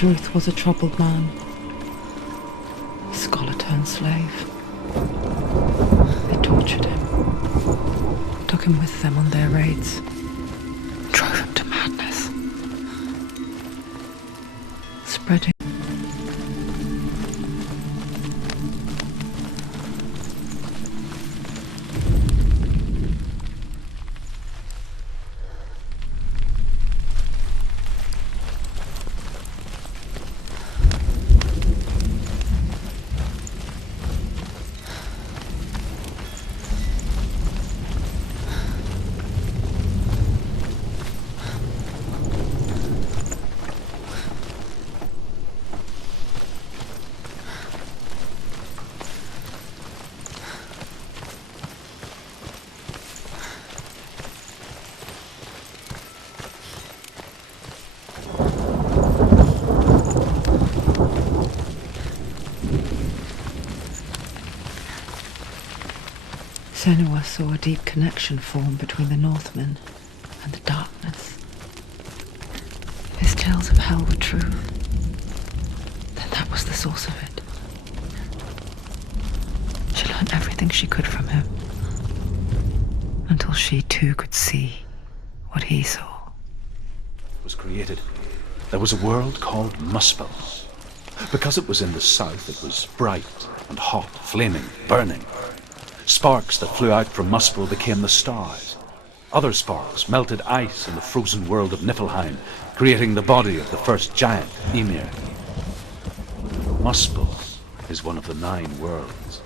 Druth was a troubled man, a scholar turned slave. They tortured him, took him with them on their raids, drove him to madness, spreading. Senua saw a deep connection form between the Northmen and the darkness. His tales of hell were true. Then that was the source of it. She learned everything she could from him, until she too could see what he saw. Was created. There was a world called Muspel. Because it was in the south, it was bright and hot, flaming, burning. Sparks that flew out from Muspel became the stars. Other sparks melted ice in the frozen world of Niflheim, creating the body of the first giant, Ymir. Muspel is one of the 9 worlds,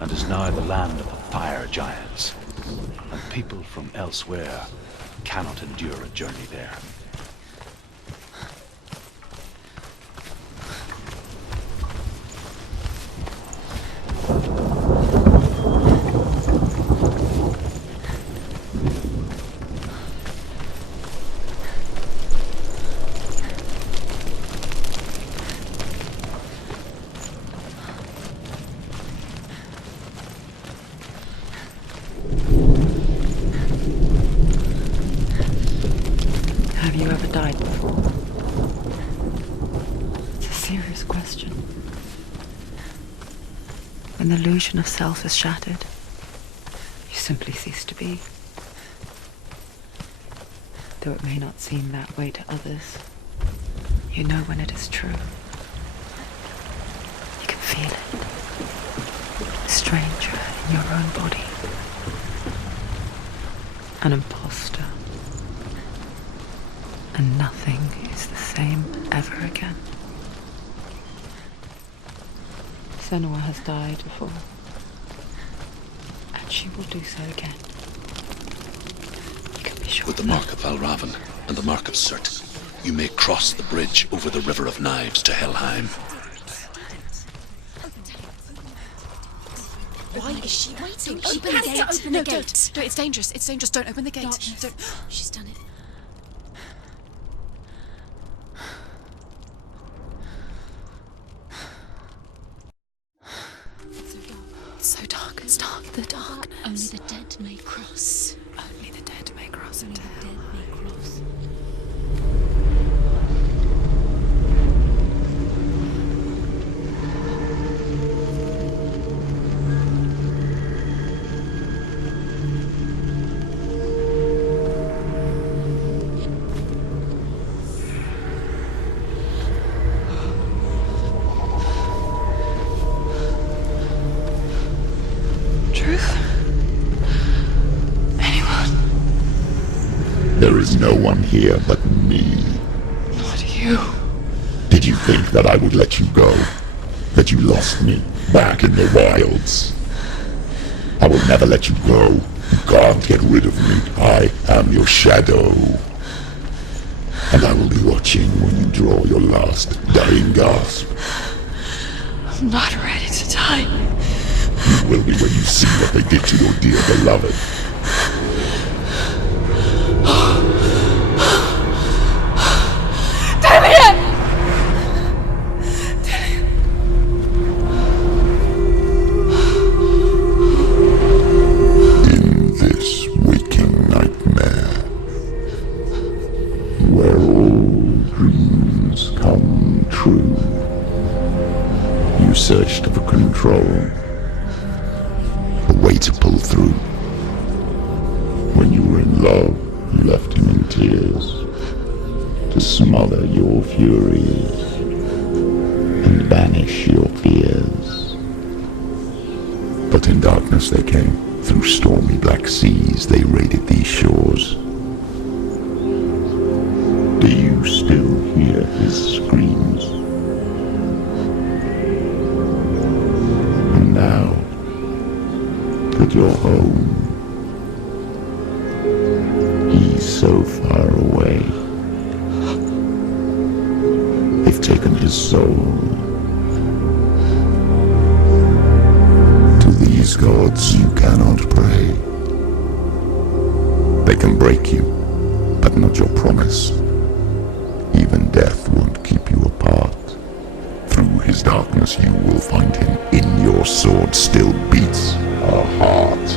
and is now the land of the fire giants. And people from elsewhere cannot endure a journey there. Have you ever died before? It's a serious question. When the illusion of self is shattered, you simply cease to be. Though it may not seem that way to others, you know when it is true. You can feel it. A stranger in your own body. An imposter. And nothing is the same ever again. Senua has died before, and she will do so again. You can be sure. With the mark of Valravan and the mark of Surt, you may cross the bridge over the River of Knives to Helheim. Why is she waiting? She Open the has gate. to open No, the gate. don't. No, it's dangerous. It's dangerous. Don't open the gate. Don't. She's done it. It's so dark. It's dark. The darkness. Only the dead may cross. Only the dead may cross Only into the hell. dead may cross. Truth? Anyone? There is no one here but me. Not you. Did you think that I would let you go? That you lost me back in the wilds? I will never let you go. You can't get rid of me. I am your shadow. And I will be watching when you draw your last dying gasp. I'm not ready to die. You will be when you see what they did to your dear beloved. In this waking nightmare, where all dreams come true. way to pull through. When you were in love, you left him in tears to smother your furies and banish your fears. But in darkness they came, through stormy black seas they raided these shores. Do you still hear his screams? And now that you're home, he's so far away. They've taken his soul. To these gods you cannot pray. They can break you, but not your promise. Even death won't keep you apart. Through his darkness you will find him. In your sword still beats a heart.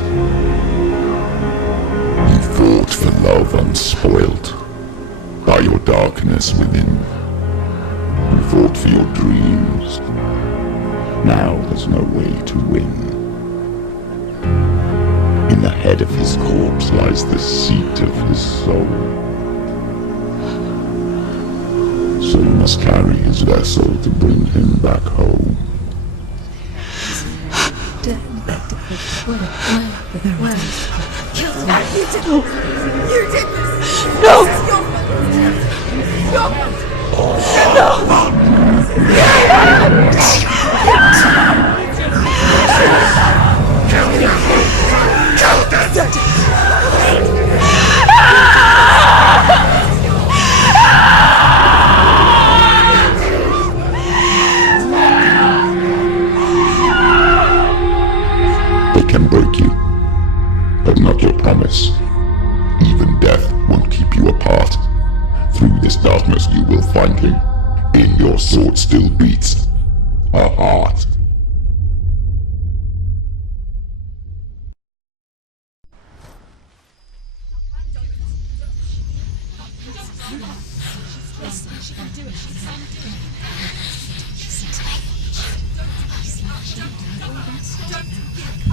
You fought for love unspoilt by your darkness within. You fought for your dreams. Now there's no way to win. In the head of his corpse lies the seat of his soul. So you must carry his vessel to bring him back home. They can break you, but not your promise. Even death won't keep you apart. Through this darkness you will find him. In your sword still beats a heart.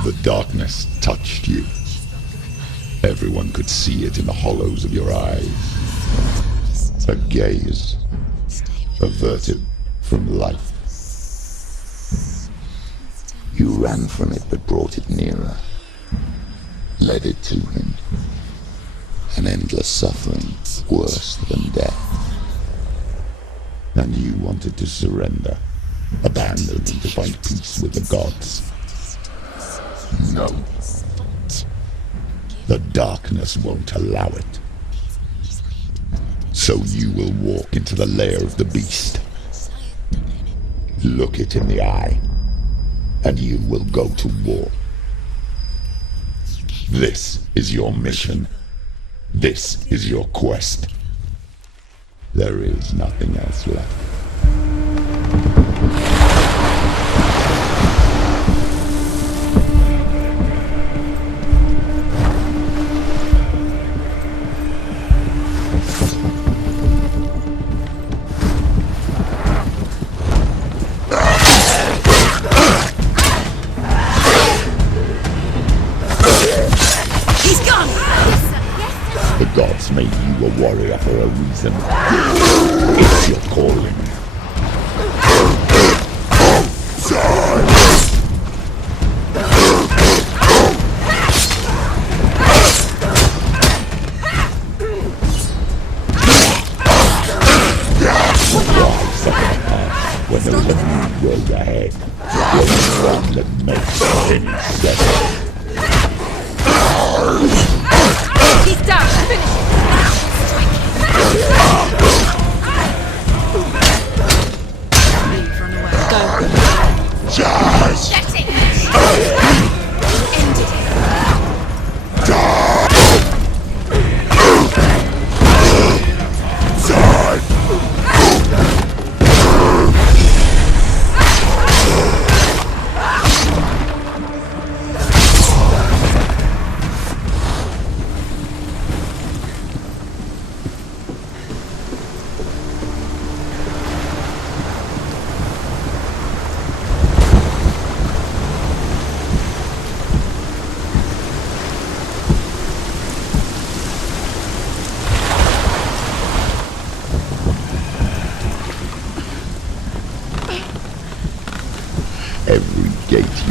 The darkness touched you. Everyone could see it in the hollows of your eyes. A gaze averted from life. You ran from it but brought it nearer. Led it to him. An endless suffering worse than death. And you wanted to surrender. Abandon and to find peace with the gods. No. The darkness won't allow it. So you will walk into the lair of the beast. Look it in the eye, and you will go to war. This is your mission. This is your quest. There is nothing else left. The gods made you a warrior for a reason. It's your calling. When there was a new road ahead, one that makes any sense. He's down! Finish him! Leave, run away. Go. Charge! Get it! Ended it.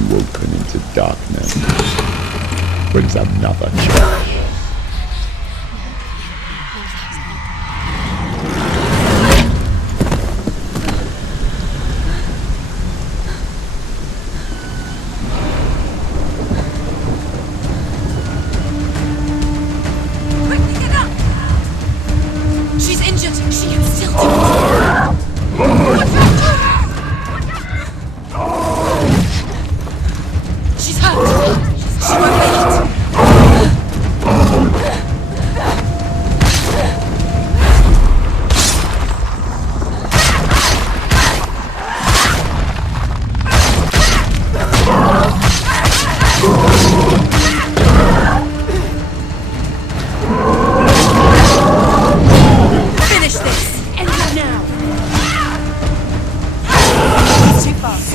you open into darkness brings another change. Quickly get up! She's injured. She can still do it. She's hurt. She won't make it. Finish this. End it now. It's too fast.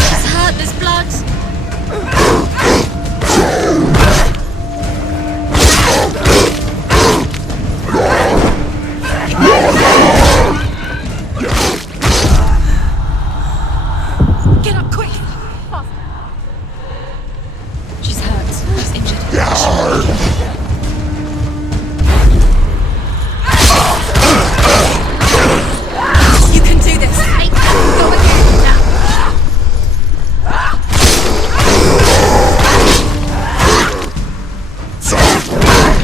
She's hurt. There's blood. Get up quick. She's hurt. She's injured. You can do this. Go again. Now.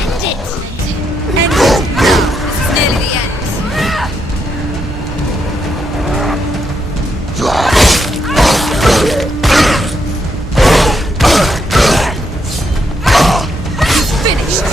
End it. End it. Now. This is nearly the end. You've finished.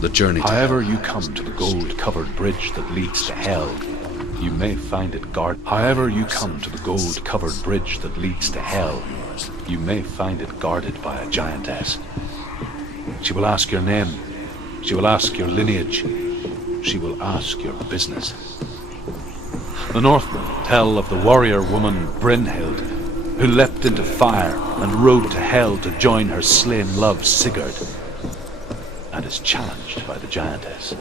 The journey to However you come to the gold-covered bridge that leads to hell, you may find it guarded. However you come to the gold-covered bridge that leads to hell, you may find it guarded by a giantess. She will ask your name. She will ask your lineage. She will ask your business. The Northmen tell of the warrior woman Brynhild, who leapt into fire and rode to hell to join her slain love Sigurd, and is challenged by the giantess.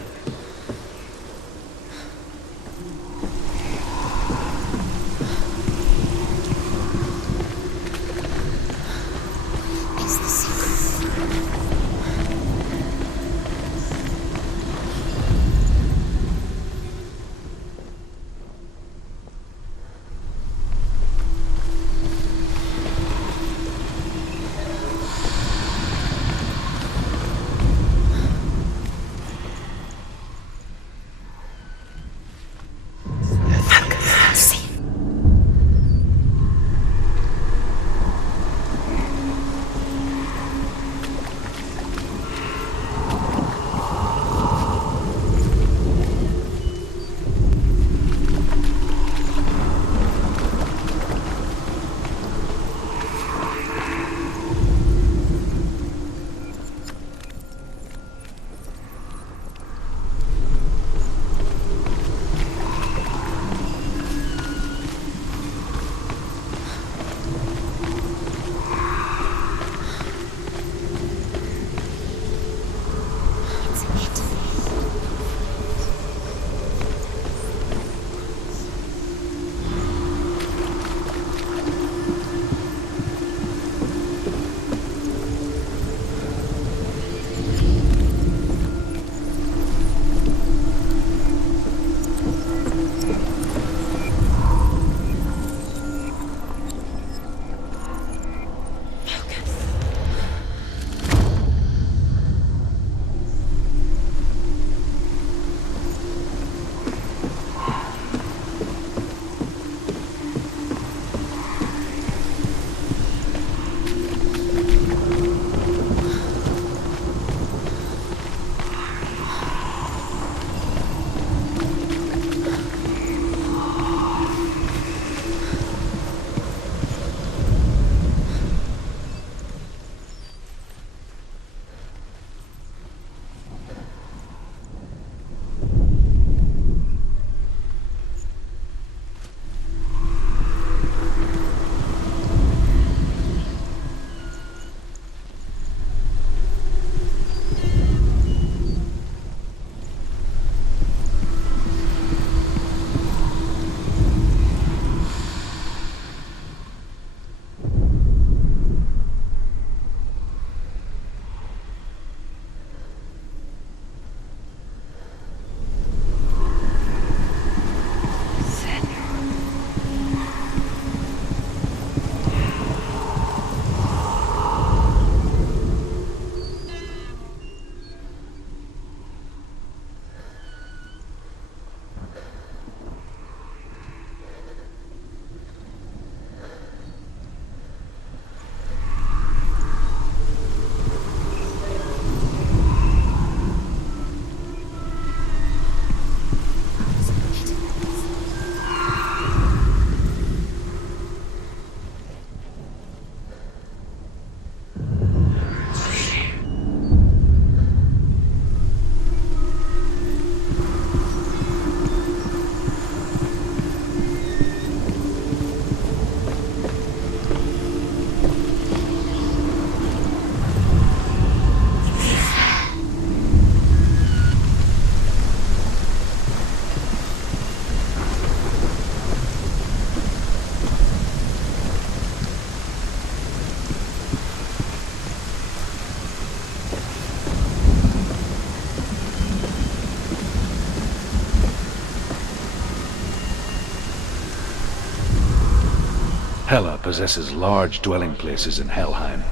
Hela possesses large dwelling places in Helheim.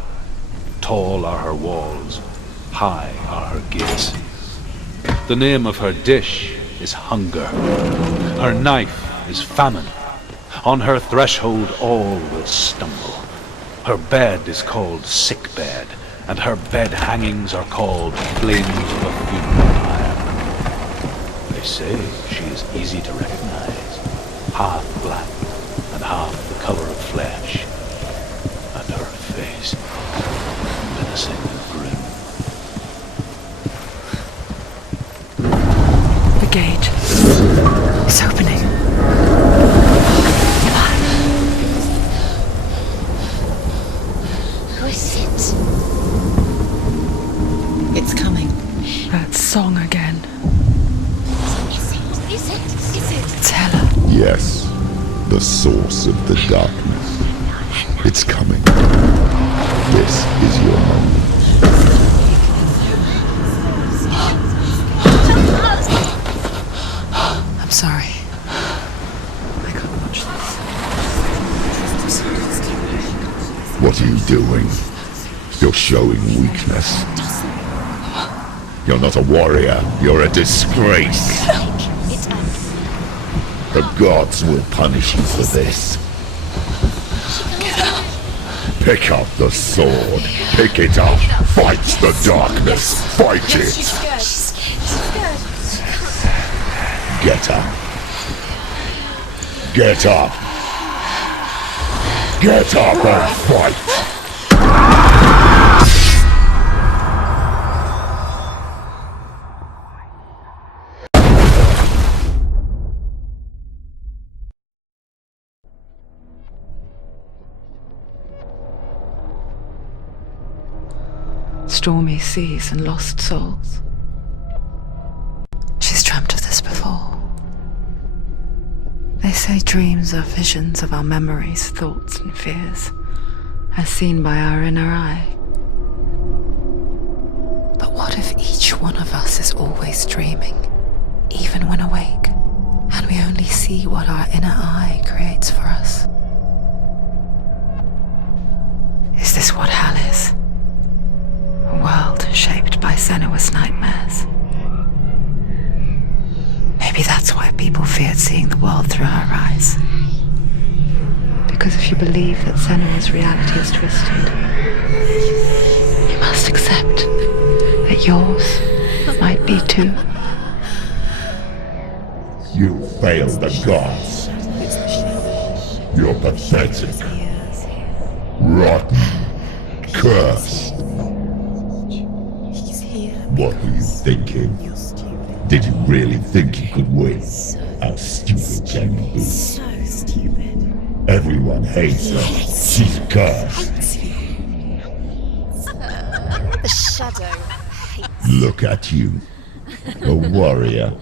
Tall are her walls, high are her gates. The name of her dish is hunger. Her knife is famine. On her threshold all will stumble. Her bed is called sick bed, and her bed hangings are called flames of a funeral pyre. They say she is easy to recognize, half black and half the color of flesh, and her face menacing and grim. The gate is opening. Who is it? It's coming. That song again. Is it? It's Hela. Yes, the source of the darkness. It's coming. This is your moment. I'm sorry. I can't watch this. What are you doing? You're showing weakness. You're not a warrior. You're a disgrace. It's The gods will punish you for this. Pick up the sword. Pick it up. Fight the darkness. Fight it. She's scared. Get up. Get up. Get up and fight. Stormy seas and lost souls. She's dreamt of this before. They say dreams are visions of our memories, thoughts and fears, as seen by our inner eye. But what if each one of us is always dreaming, even when awake, and we only see what our inner eye creates for us? Is this what hell is? A world shaped by Senua's nightmares. Maybe that's why people feared seeing the world through her eyes. Because if you believe that Senua's reality is twisted, you must accept that yours might be too. You failed the gods. You're pathetic. Rotten. Cursed. What were you thinking? Did you really think you could win? How stupid can you be? so stupid. Everyone hates her. She's cursed. The shadow hates. Look at you. A warrior.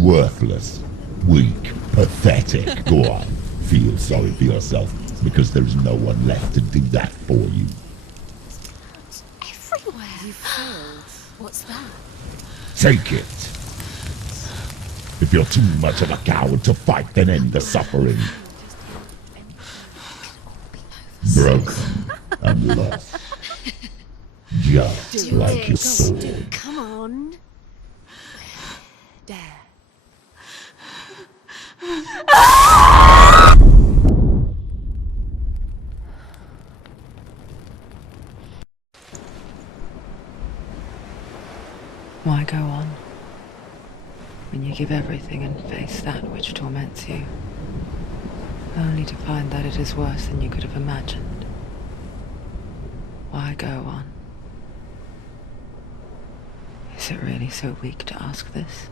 Worthless. Weak. Pathetic. Go on. Feel sorry for yourself, because there is no one left to do that for you. Everywhere. You failed. What's that? Take it. If you're too much of a coward to fight, then end the suffering. Broken and lost. Just like your sword. Come on. Dare. Why go on when you give everything and face that which torments you, only to find that it is worse than you could have imagined? Why go on? Is it really so weak to ask this?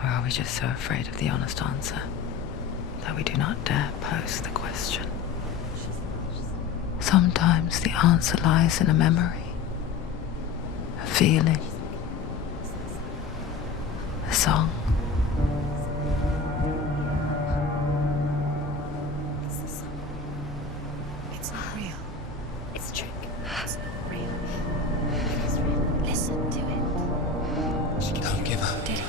Or are we just so afraid of the honest answer that we do not dare pose the question? Sometimes the answer lies in a memory, a feeling, a song. It's not real. It's a trick. It's not real. It is real. Listen to it. Don't give up. Daddy.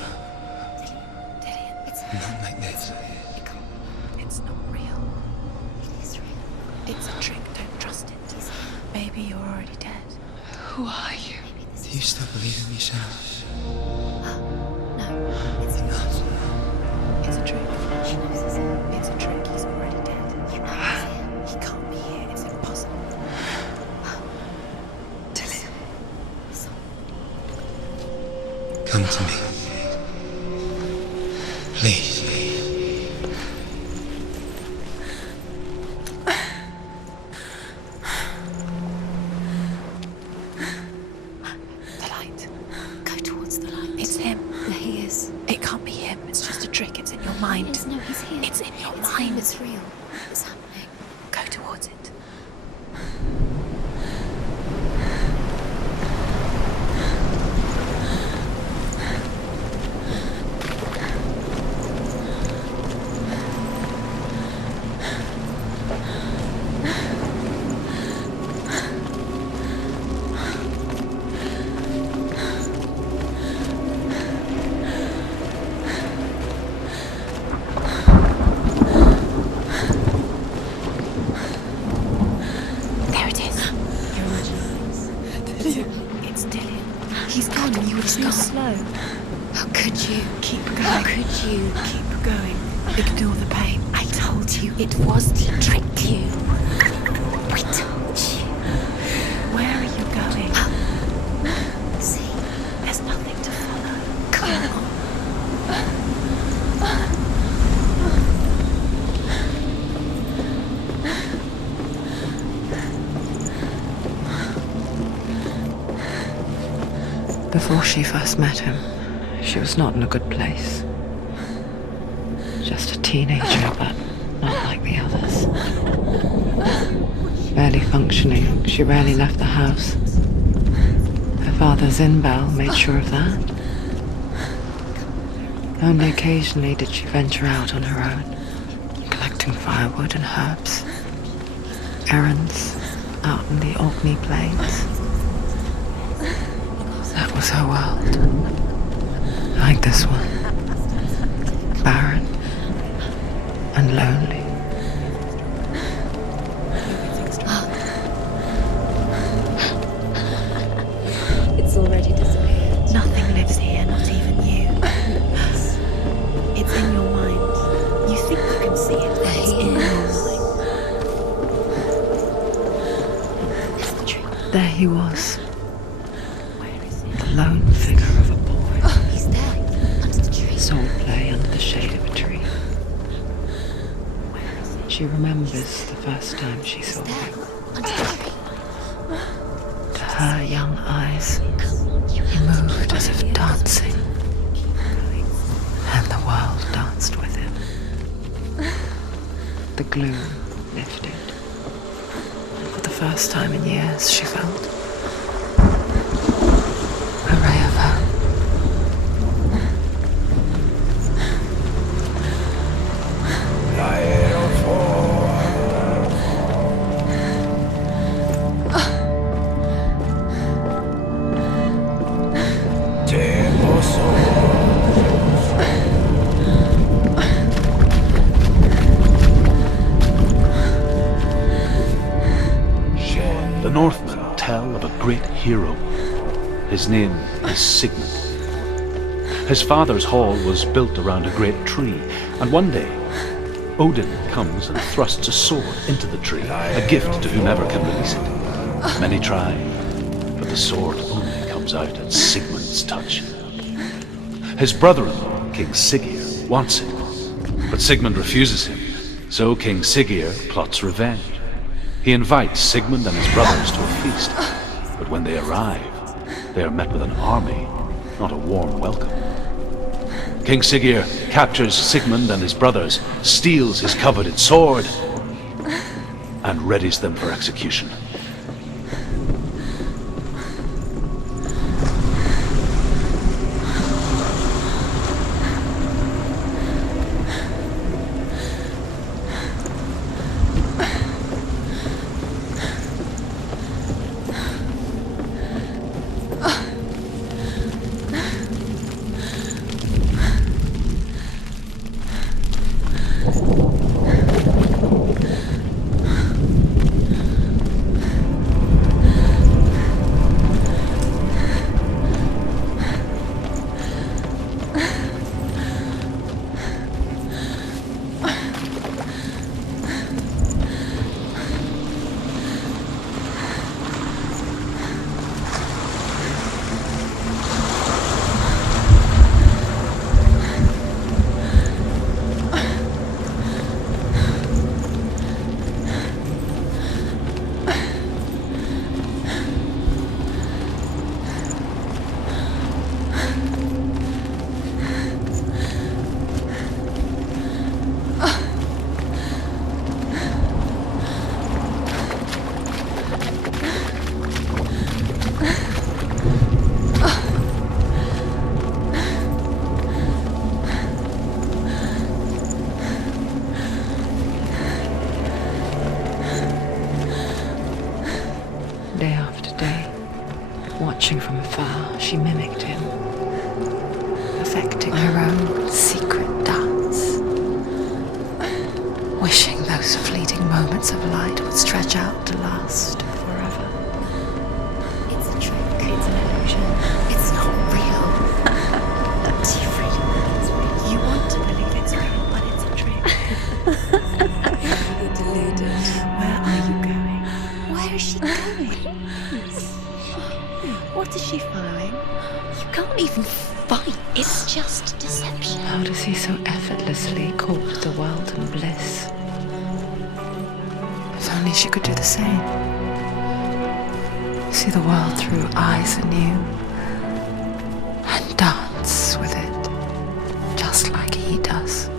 It's Not like this. It's not real. It is It's a trick. Don't trust it. Maybe you're already dead. Who are you? Do you still believe in me, Senua? No, it's not. It's a trick. It's a trick. He's already dead. He can't be here. It's impossible. Dillian. Come to me. Please. The light. Go towards the light. It's him. There he is. It can't be him. It's just a trick. It's in your mind. No, he's here. It's in your It's mind. him, it's real. It's happening. Go towards it. There it is. It's Dillian. He's gone. You were too slow. How could you? Keep going. How could you? Keep going. Ignore the pain. I told you it was to trick you. I told you. Where are you going? See, there's nothing to follow. Come on. Before she first met him, she was not in a good place. Just a teenager, but not like the others. Barely functioning, she rarely left the house. Her father's in-bell made sure of that. Only occasionally did she venture out on her own, collecting firewood and herbs. Errands out in the Orkney Plains. That was her world. Like this one. Barren and lonely. It's already disappeared. Nothing lives here, not even you. It's in your mind. You think you can see it, but it's in your mind. It's the truth. There he was, Where is it? the lone figure of a boy. He's there, under the tree. Swordplay under the shade of a tree. Where is it? She remembers the first time she He's saw there, him. under the tree. To her young eyes, Come on, you he have to moved keep as if going. dancing, and the world danced with him. The gloom lifted, and for the first time in years she felt a ray of hope. The Northmen tell of a great hero. His name is Sigmund. His father's hall was built around a great tree, and one day Odin comes and thrusts a sword into the tree, a gift to whomever can release it. Many try, but the sword only comes out at Sigmund's touch. His brother-in-law, King Siggeir, wants it, but Sigmund refuses him, so King Siggeir plots revenge. He invites Sigmund and his brothers to a feast, but when they arrive, they are met with an army, not a warm welcome. King Siggeir captures Sigmund and his brothers, steals his coveted sword, and readies them for execution. Watching from afar, she mimicked him, perfecting her own secret dance, wishing those fleeting moments of light would stretch out to last forever. It's a trick. It's an illusion. It's not real. Do you really think it's real? You want to believe it's real, but it's a trick. You're deluded. Where are you going? Where is she going? What is she following? You can't even fight. It's just deception. How does he so effortlessly court the world and bliss? If only she could do the same. See the world through eyes anew and dance with it, just like he does.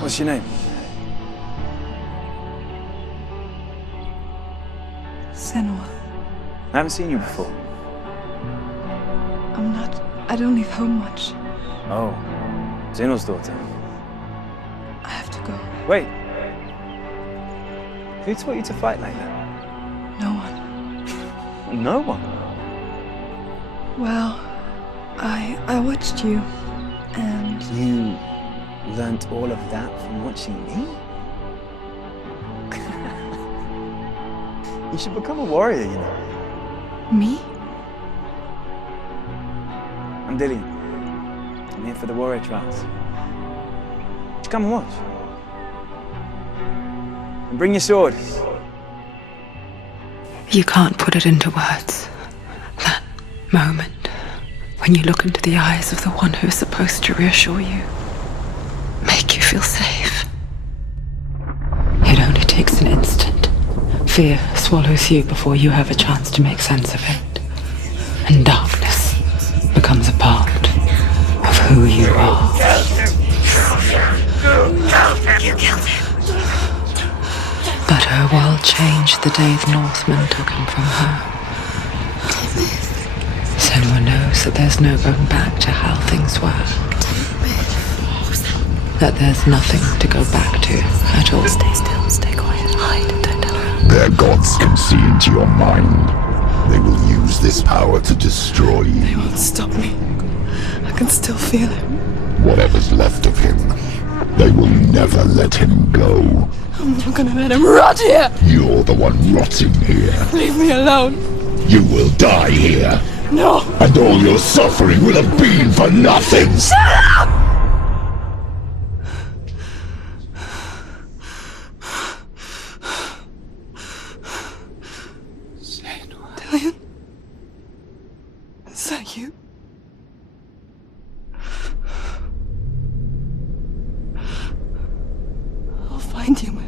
What's your name? Senua. I haven't seen you before. I don't leave home much. Oh, Zenua's daughter. I have to go. Wait. Who taught you to fight like that? No one. No one? Well, I watched you, and You learnt all of that from watching me? You should become a warrior, you know. me? I'm Dillian. I'm here for the warrior trials. Would you come and watch? And bring your sword. You can't put it into words. That moment when you look into the eyes of the one who is supposed to reassure you, make you feel safe. It only takes an instant. Fear swallows you before you have a chance to make sense of it. And darkness becomes a part of who you are. You killed him. But her world changed the day the Northmen took him from her. Senua knows that there's no going back to how things were. That there's nothing to go back to at all. Stay still, stay quiet, hide, don't tell her. Their gods can see into your mind. They will use this power to destroy They you. won't stop me. I can still feel him. Whatever's left of him, they will never let him go. I'm not gonna let him rot here. You're the one rotting here. Leave me alone. You will die here. No. And all your suffering will have been for nothing. Dillian? Is that you? I'll find you, my